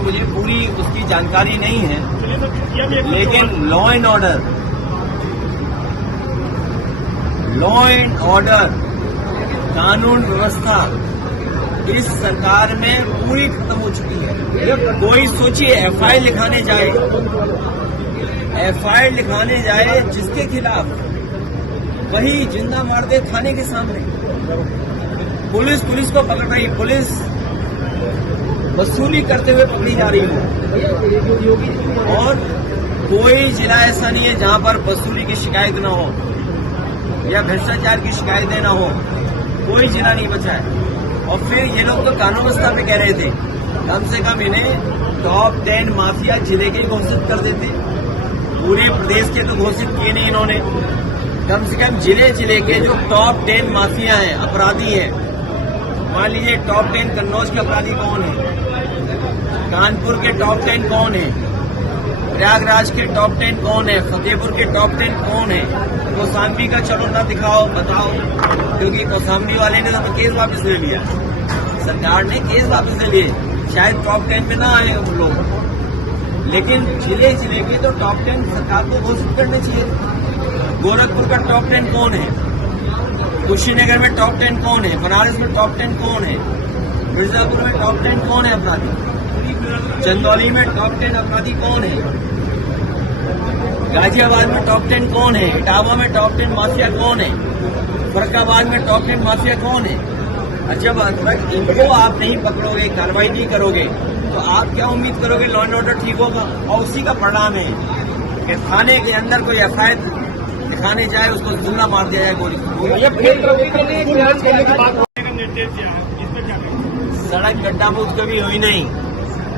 मुझे पूरी उसकी जानकारी नहीं है, लेकिन लॉ एंड ऑर्डर, कानून व्यवस्था इस सरकार में पूरी खत्म हो चुकी है। कोई सोचिए एफआईआर लिखाने जाए जिसके खिलाफ वही जिंदा मार दे थाने के सामने। पुलिस को पकड़ रही, पुलिस वसूली करते हुए पकड़ी जा रही है, और कोई जिला ऐसा नहीं है जहां पर वसूली की शिकायत न हो या भ्रष्टाचार की शिकायतें न हो। कोई जिला नहीं बचा है। और फिर ये लोग तो कानून व्यवस्था पे कह रहे थे, कम से कम इन्हें टॉप 10 माफिया जिले के घोषित कर देते। पूरे प्रदेश के तो घोषित किए नहीं इन्होंने। कम से कम जिले के जो टॉप 10 माफिया हैं, अपराधी हैं, मान लीजिए टॉप 10 कन्नौज के अपराधी कौन है, कानपुर के टॉप 10 कौन है, प्रयागराज के टॉप 10 कौन है, फतेहपुर के टॉप 10 कौन है। कौशाम्बी का चलो ना दिखाओ, बताओ, क्योंकि कौशाम्बी वाले ने तो केस वापस ले लिया, सरकार ने केस वापस ले लिए, शायद टॉप 10 में ना आए हम लोग, लेकिन जिले के तो टॉप 10 सरकार को घोषित करने चाहिए। गोरखपुर का टॉप 10 कौन है, कुशीनगर में टॉप 10 कौन है, बनारस में टॉप 10 कौन है, मिर्जापुर में टॉप 10 कौन है अपराधी, चंदौली में टॉप 10 अपराधी कौन है, गाजियाबाद में टॉप 10 कौन है, इटावा में टॉप 10 माफिया कौन है, फर्रुखाबाद में टॉप 10 माफिया कौन है। और जब तक इनको आप नहीं पकड़ोगे, कार्रवाई नहीं करोगे, तो आप क्या उम्मीद करोगे लॉ एंड ऑर्डर ठीक होगा? और उसी का परिणाम है कि थाने के अंदर कोई एफआईआर दिखाने जाए, उसको जिंदा मार दिया जाए गोली। सड़क गड्ढाबूद कभी हुई नहीं।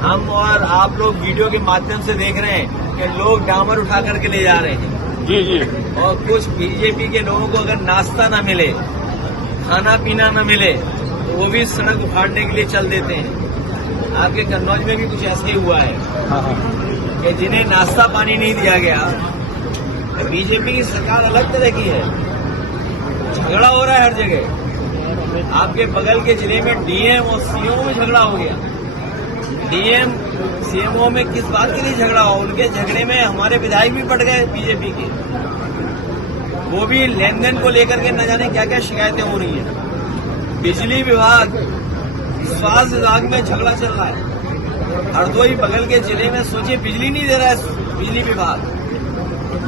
हम और आप लोग वीडियो के माध्यम से देख रहे हैं कि लोग डामर उठा करके ले जा रहे हैं। जी। और कुछ बीजेपी के लोगों को अगर नाश्ता न मिले, खाना पीना न मिले, तो वो भी सड़क उखाड़ने के लिए चल देते हैं। आपके कन्नौज में भी कुछ ऐसे ही हुआ है कि जिन्हें नाश्ता पानी नहीं दिया गया। बीजेपी की सरकार अलग तरह की है, झगड़ा हो रहा है हर जगह। आपके बगल के जिले में डीएम और सीएमओ में झगड़ा हो गया। डीएम सीएमओ में किस बात के लिए झगड़ा हो? उनके झगड़े में हमारे विधायक भी पड़ गए बीजेपी के। वो भी लेन देन को लेकर के न जाने क्या क्या शिकायतें हो रही हैं। बिजली विभाग, स्वास्थ्य विभाग में झगड़ा चल रहा है। हरदोई बगल के जिले में सोचिए बिजली नहीं दे रहा है बिजली विभाग।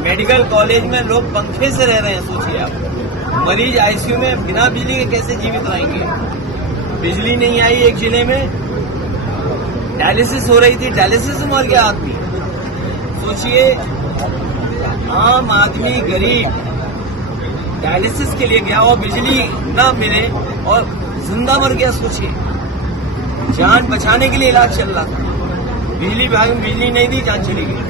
मेडिकल कॉलेज में लोग पंखे से रह रहे हैं, सोचिए आप। मरीज आईसीयू में बिना बिजली के कैसे जीवित रहेंगे? बिजली नहीं आई एक जिले में, डायलिसिस हो रही थी, डायलिसिस से मर गया आदमी। सोचिए आम आदमी गरीब डायलिसिस के लिए गया और बिजली न मिले और जिंदा मर गया। सोचिए जान बचाने के लिए इलाज चल रहा था, बिजली विभाग में बिजली नहीं दी, जान चली गई।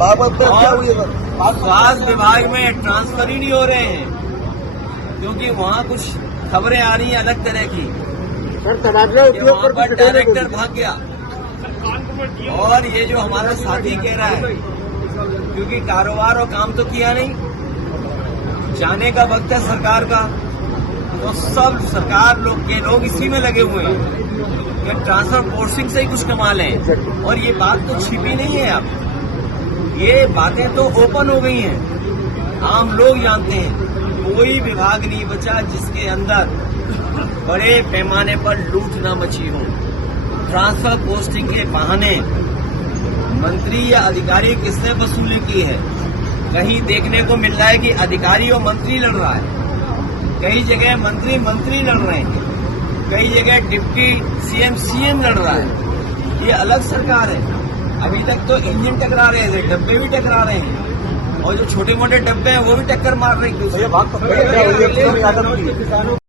और स्वास्थ्य विभाग में ट्रांसफर ही नहीं हो रहे हैं क्योंकि वहाँ कुछ खबरें आ रही हैं अलग तरह की। वहाँ पर डायरेक्टर भाग गया। और ये जो हमारा साथी कह रहा है, क्योंकि कारोबार और काम तो किया नहीं, जाने का वक्त है सरकार का, तो सब सरकार लोग इसी में लगे हुए हैं कि ट्रांसफर पोस्टिंग से ही कुछ कमा लें। और ये बात तो छिपी नहीं है, अब ये बातें तो ओपन हो गई हैं, आम लोग जानते हैं। कोई विभाग नहीं बचा जिसके अंदर बड़े पैमाने पर लूट न मची हो। ट्रांसफर पोस्टिंग के बहाने मंत्री या अधिकारी किसने वसूली की है? कहीं देखने को मिल रहा है कि अधिकारी और मंत्री लड़ रहा है, कई जगह मंत्री लड़ रहे हैं, कई जगह डिप्टी सीएम लड़ रहा है। ये अलग सरकार है। अभी तक तो इंजन टकरा रहे थे, डब्बे भी टकरा रहे हैं, और जो छोटे मोटे डब्बे हैं वो भी टक्कर मार रहे हैं।